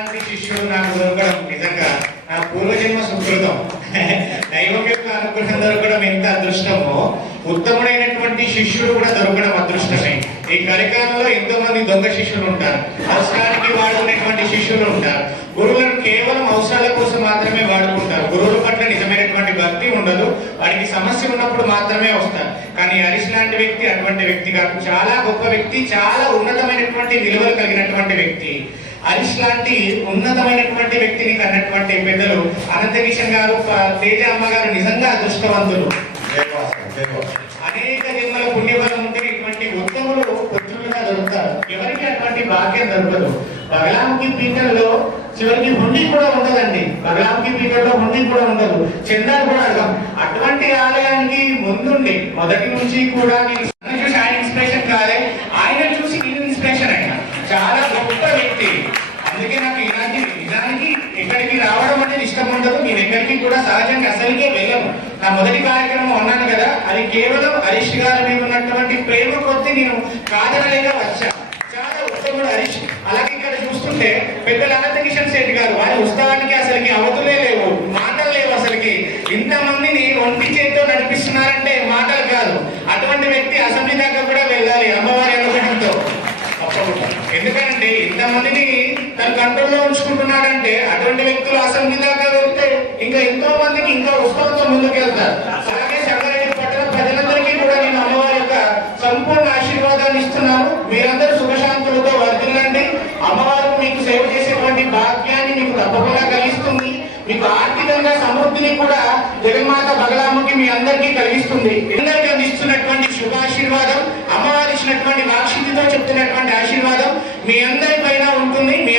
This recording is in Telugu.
లాంటి శిష్యుడు నాకు దొరకడం నిజంగా నా పూర్వజన్మ సుకృతం. దైవం యొక్క అనుగ్రహం దొరకడం ఎంత అదృష్టమో, ఉత్తముడైనటువంటి శిష్యుడు కూడా దొరకడం అదృష్టమే. ఈ కలికాలంలో ఎంతో మంది దొంగ శిష్యులు ఉంటారు, అవసరానికి వాడుకునేటువంటి శిష్యులు ఉంటారు. గురువులను కేవలం అవసరాల కోసం మాత్రమే వాడుకుంటారు. గురువుల పట్ల నిజమైనటువంటి భక్తి ఉండదు, వాడికి సమస్య ఉన్నప్పుడు మాత్రమే వస్తారు. కానీ హరీష్ లాంటి వ్యక్తి అటువంటి వ్యక్తి కాదు, చాలా గొప్ప వ్యక్తి, చాలా ఉన్నతమైనటువంటి విలువలు కలిగినటువంటి వ్యక్తి. హరీష్ లాంటి ఉన్నతమైనటువంటి వ్యక్తిని కన్నటువంటి పెద్దలు అనంతకిషన్ గారు, తేజ అమ్మ గారు నిజంగా అదృష్టవంతులు. అనేక జన్మల పుణ్యబలం ఉంటే ఇటువంటి ఉత్తములు పుత్రులుగా దొరుకుతారు. ఎవరికి అటువంటి భాగ్యం దొరకదు. బగలాముఖి పీఠంలో చివరికి హుండీ కూడా ఉండదండి. బగలాముఖి పీఠంలో హుండీ కూడా ఉండదు, చందాలు కూడా అడగం. అటువంటి ఆలయానికి ముందుండి మొదటి నుంచి కూడా నేను చూసి ఆయన ఇన్స్పిరేషన్ కాదే, ఆయన చూసి నేను ఇన్స్పిరేషన్ అయినా. చాలా గొప్ప వ్యక్తి. అందుకే నాకు ఇలాంటి నిజానికి ఎక్కడికి రావడం అనేది ఇష్టం ఉండదు. నేను ఎక్కడికి కూడా సహజంగా అసలుకే వెళ్ళను. నా మొదటి కార్యక్రమం అన్నాను కదా, అది కేవలం హరీష్ గారి మీద ఉన్నటువంటి ప్రేమ కొద్దీ నేను కాదనలేక వచ్చా. చాలా ఉత్తముడు హరీష్. అలాగే ఇక్కడ చూస్తుంటే పెద్దలు అనంతకిషన్ శెట్టి గారు, వారి ఉత్సవానికి అసలుకి అవతులే లేవు, మాటలు లేవు. అసలుకి ఇంతమందిని ఒంటి చేతితో నడిపిస్తున్నారంటే మాటలు కాదు. అటువంటి వ్యక్తి అసెంబ్లీ దాకా కూడా వెళ్ళాలి అమ్మవారి అనుగ్రహంతో. ఎందుకంటే ఇంతమందిని తన కంట్రోల్లో ఉంచుకుంటున్నాడంటే అటువంటి వ్యక్తులు అసెంబ్లీ దాకా వెళ్తే ఇంకా ఎంతో మందికి ఇంకా ఉత్సవంతో ముందుకెళ్తారు. అలాగే సంగారెడ్డి పట్టణ ప్రజలందరికీ కూడా నేను అమ్మవారి యొక్క సంపూర్ణ ఆశీర్వాదాన్ని ఇస్తున్నాను. మీరందరూ సుఖశాంతులతో వర్ధిల్లండి. అమ్మవారు మీకు సేవ చేసేటువంటి భాగ్యాన్ని మీకు తప్పకుండా కలిగిస్తుంది. మీకు ఆర్థికంగా సమృద్ధిని కూడా జగన్మాత బగలాముఖి మీ అందరికీ కలిగిస్తుంది. అందరికీ అందిస్తున్నటువంటి శుభాశీర్వాదం, అమ్మవారు ఇచ్చినటువంటి వాక్షితితో చెప్తున్నటువంటి ఆశీర్వాదం మీ అందరి పైన ఉంటుంది. మీ